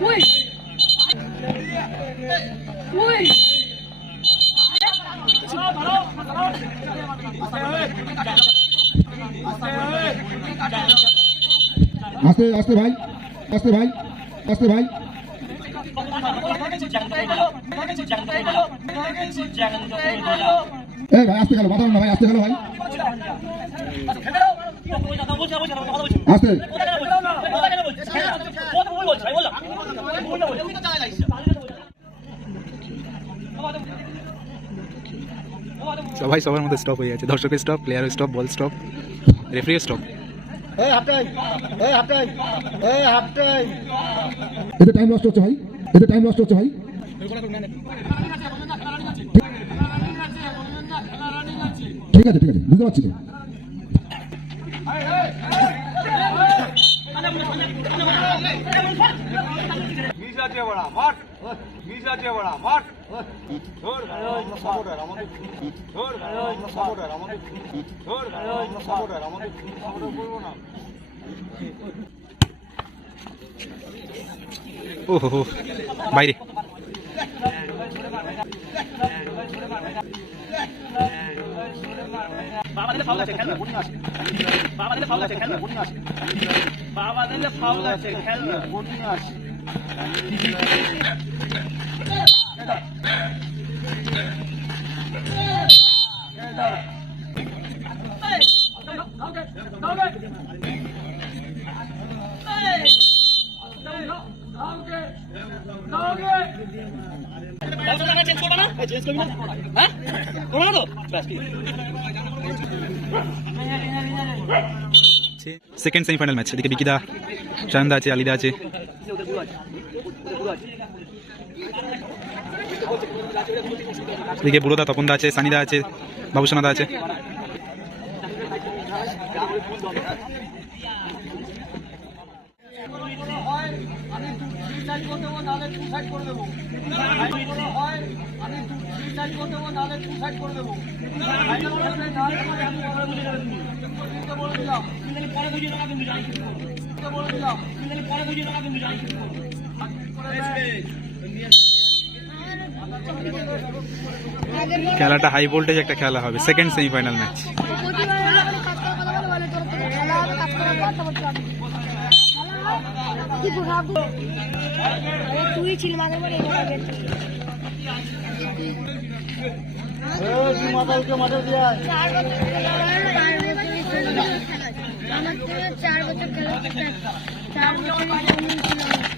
Ui! Ui! আস্তে আস্তে ভাই আস্তে ভাই আস্তে ভাই এই ভাই, আস্তে গেল বাধা না ভাই, আস্তে গেল ভাই আস্তে সবাই সবার মধ্যে স্টপ হয়ে যাচ্ছে দর্শকের stop player stop ball stop referee stop এই হাফ টাইম নষ্ট হচ্ছে ভাই। এতে টাইম নষ্ট হচ্ছে ভাই। ঠিক আছে ঠিক আছে। বুঝতে পারছি তো মিস আছে বড়া মাঠ। মিস আছে বড়া মাঠ। ধর। আমরা সাপোর্টার আমাদের ধর। আমরা সাপোর্টার আমাদের ধর। আমরা সাপোর্টার আমাদের সাপোর্টার করব না। ও হো হো বাইরে। বাবা দিলে ফাউল আছে খেল না বাবা দিলে ফাউল আছে খেল না বাবা দিলে ফাউল আছে খেল না চেঞ্জ করবা না চেঞ্জ করবি না হ্যাঁ করব না তো ব্যাস কি সেকেন্ড সেমিফাইনাল ম্যাচ এদিকে বিকিদা শানদা আছে আলিদা আছে এদিকে বুড়োদা তপনদা আছে সানিদা আছে বাবুসোনাদা আছে পরে আমি বলে দিলাম বলে দিলাম পরে বুঝিয়ে দেবো কিন্তু দেবো কিন্তু খেলাটা হাই ভোল্টেজ একটা খেলা হবে সেকেন্ড সেমিফাইনাল ম্যাচ তুই ছিল মাঝে চার বছর খেলা চার বছর!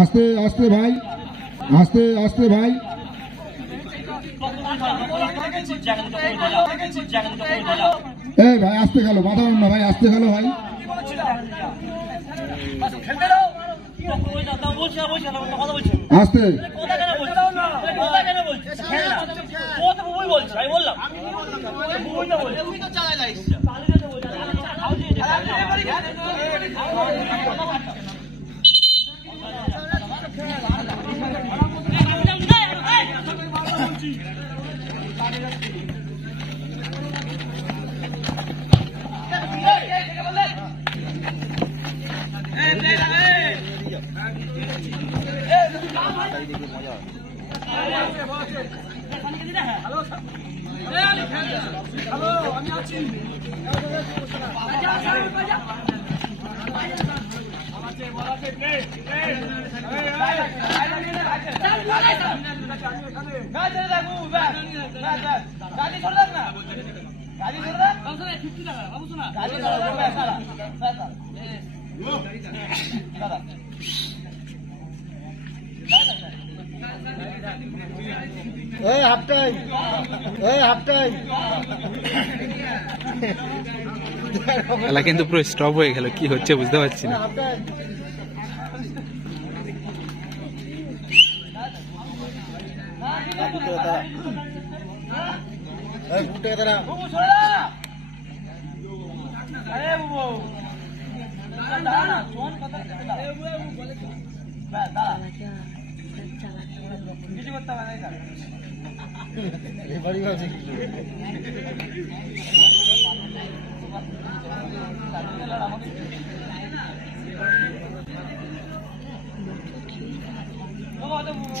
আস্তে আস্তে ভাই আস্তে আস্তে ভাই। এই ভাই আস্তে গেল বাধা না ভাই আস্তে গেল ভাই। আস্তে। কথা বলছি আমি বললাম বই তো বলছি এই হাফ টাইম এই হাফ টাইম খেলা কিন্তু পুরো স্টপ হয়ে গেল কি হচ্ছে বুঝতে পারছি না হাফ টাইম বুবু সরে দাঁড়া আরে বুবু দাঁড়া না শোন কথা দাঁড়া ব্যাস, দাঁড়া কিছু করতে হবে না এই দাঁড়া।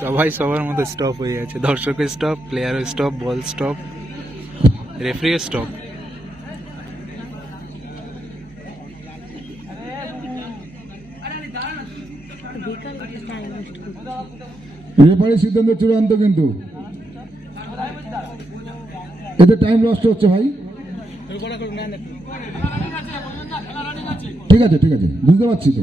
সবাই সবার মধ্যে স্টপ হয়ে যাচ্ছে দর্শকের স্টপ প্লেয়ারও স্টপ বল স্টপ রেফারিও স্টপ রেফারির সিদ্ধান্ত চূড়ান্ত কিন্তু। এতে টাইম নষ্ট হচ্ছে ভাই। ঠিক আছে ঠিক আছে। বুঝতে পারছি তো।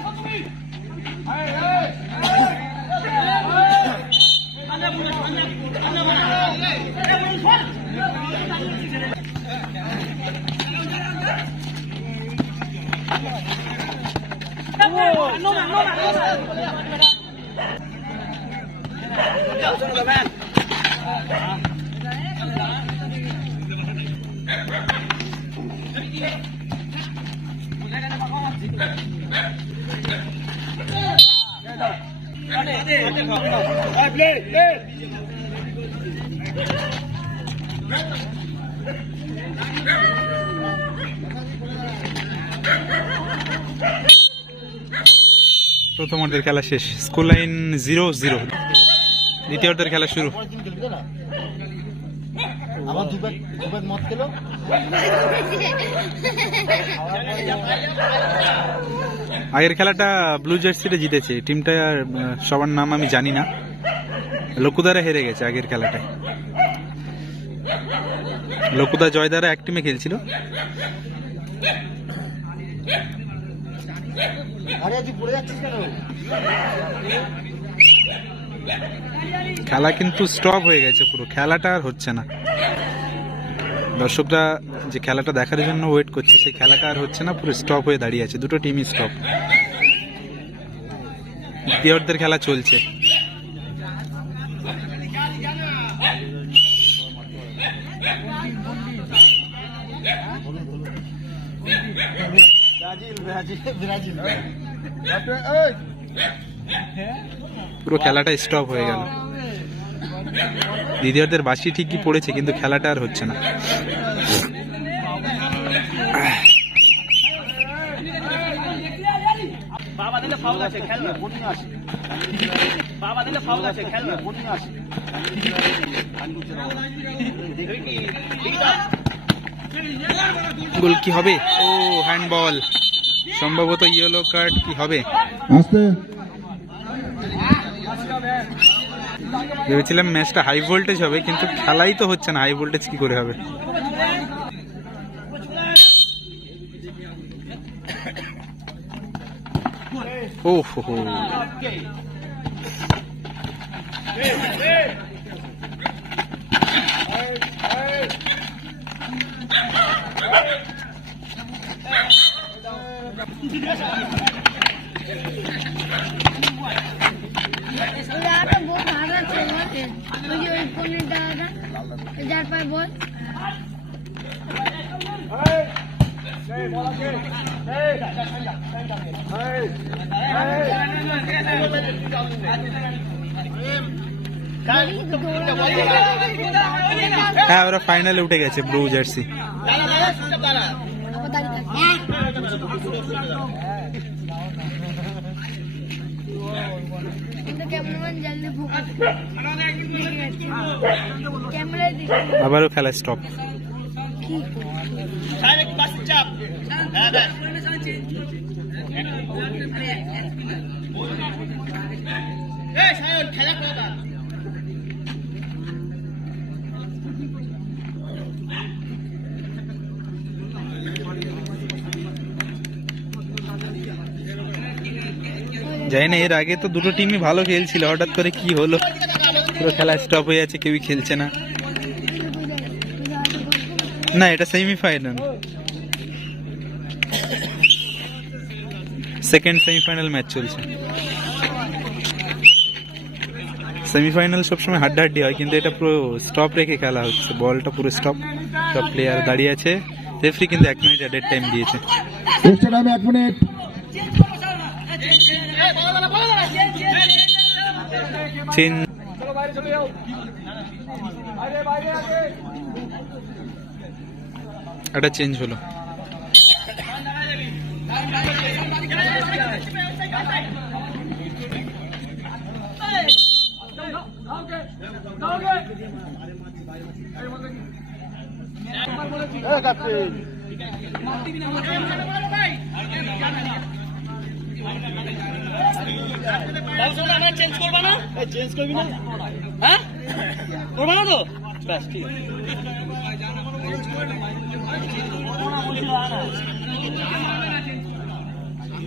অর্ধের খেলা শেষ। Score line zero zero. দ্বিতীয় অর্ধের খেলা শুরু। আবার দু ব্যাগ দু ব্যাগ মদ খেলো। আগের খেলাটা ব্লু জার্সিটা জিতেছে। টিমটা সবার নাম আমি জানি না। লকুদারা হেরে গেছে আগের খেলাটায়। লকুদা জয়দারা এক টিমে খেলছিল। খেলা কিন্তু স্টপ হয়ে গেছে পুরো। খেলাটা আর হচ্ছে না। দর্শকরা যে খেলাটা দেখার জন্য ওয়েট করছে সেই খেলাটা আর হচ্ছে না পুরো স্টপ হয়ে দাঁড়িয়ে আছে দুটো টিমই স্টপ অর্ধের খেলা চলছে। পুরো খেলাটা স্টপ হয়ে গেল। দ্বিতীয়ার্ধের বাসি ঠিকই পড়েছে কিন্তু খেলাটা আর হচ্ছে না। বাবা দিলে ফাউল আছে খেল না বোনিং আসে। বাবা দিলে ফাউল আছে খেল না বোনিং আসে। গোল কি হবে? ও হ্যান্ডবল সম্ভবত ইয়েলো কার্ড কি হবে? আসতে। ভেবেছিলাম ম্যাচটা হাই ভোল্টেজ হবে, কিন্তু খেলাই তো হচ্ছে না হাই ভোল্টেজ কি করে হবে? ও হো হো বহুত ভালো আছে বলতে ওই যে ওই কোনের দাদাটা ওই যার পায়ে বল হ্যাঁ ওরা ফাইনালে উঠে গেছে ব্লু জার্সি ও আবারও খেলা স্টপ হ্যাঁ খেলা জানি না, এর আগে তো দুটো টিমই ভালো খেলছিল, হঠাৎ করে কি হলো? পুরো খেলা স্টপ হয়ে যাচ্ছে, কেউই খেলছে না। না, এটা সেমিফাইনাল সেকেন্ড সেমিফাইনাল ম্যাচ চলছে। সেমিফাইনাল সবসময় হাড্ডাহাড্ডি হয়, কিন্তু এটা পুরো স্টপ রেখে খেলা হচ্ছে বলটা পুরো স্টপ সব প্লেয়ার দাঁড়িয়ে আছে। রেফারি কিন্তু এক মিনিট অ্যাডেড টাইম দিয়েছে। এক মিনিট চেঞ্জ চলো বাইরে চলে যাও বাইরে বাইরে আগে একটা চেঞ্জ হলো। ওকে চেঞ্জ করব না চেঞ্জ করবি না হ্যাঁ করব না তো ব্যাস ঠিক আছে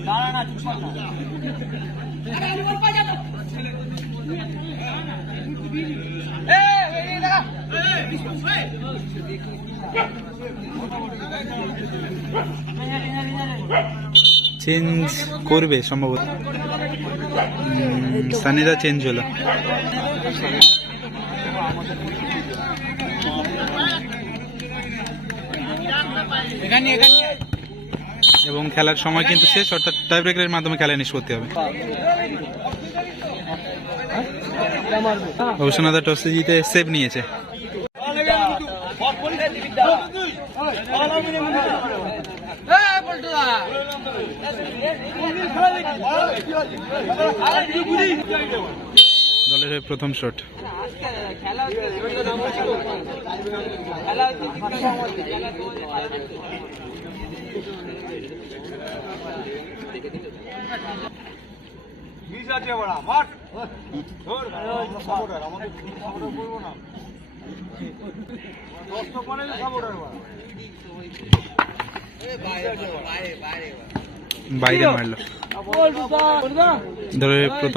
দাঁড়া না চুপ না চেঞ্জ করবে সম্ভবত। সানিরা চেঞ্জ হলো। এবং খেলার সময় কিন্তু শেষ, অর্থাৎ টাই ব্রেকারের মাধ্যমে খেলা নিষ্পত্তি হবে। অবশ্যনাদা টসে জিতে সেভ নিয়েছে। দলের হয়ে প্রথম শট। মিস আছে বড়া মাঠ ধর আমরা সাপোর্টার আমাদের সাপোর্টার করব না কষ্ট করে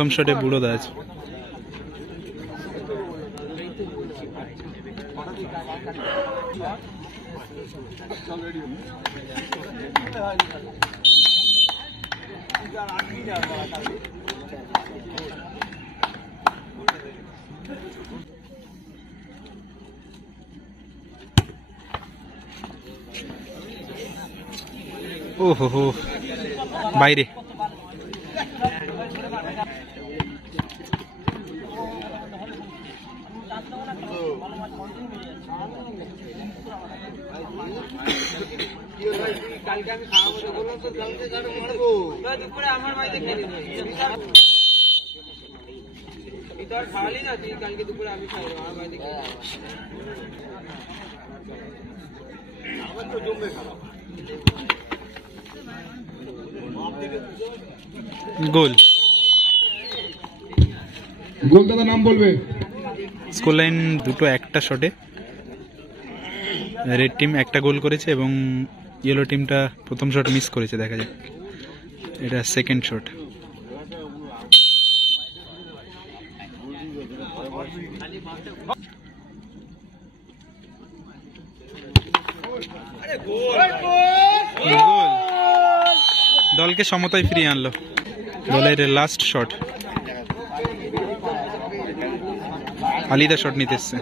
সাপোর্টার বাইরে। মারলো দলের হয়ে প্রথম শটে বুড়ো দা আছে ও হো হো বাইরে গোল। গোল দাদা নাম বলবে? স্কোর লাইন দুটো একটা শটে। রেড টিম একটা গোল করেছে এবং ইয়েলো টিমটা প্রথম শট মিস করেছে দেখা যাক। এটা সেকেন্ড শট গোল দলকে সমতায় ফিরিয়ে আনলো। দলের লাস্ট শট আলিদা শট নিতে এসছে।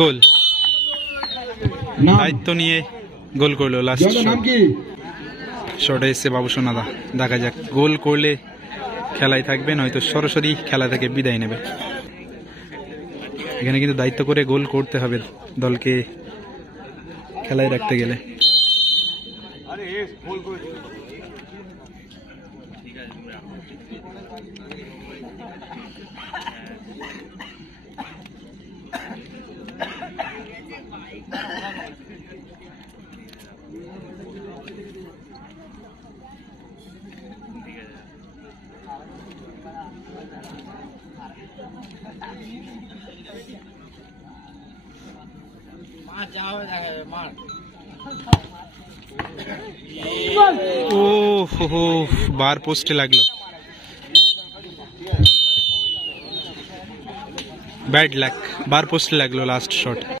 গেল। দায়িত্ব নিয়ে গোল করল লাস্ট শটে এসছে বাবু সোনাদা। দেখা যাক গোল করলে খেলায় থাকবে নয়তো সরাসরি খেলা থেকে বিদায় নেবে। এখানে কিন্তু দায়িত্ব করে গোল করতে হবে দলকে খেলায় রাখতে গেলে। হো হো বার পোস্টে লাগল। ব্যাড লাক বার পোস্টে লাগল লাস্ট শট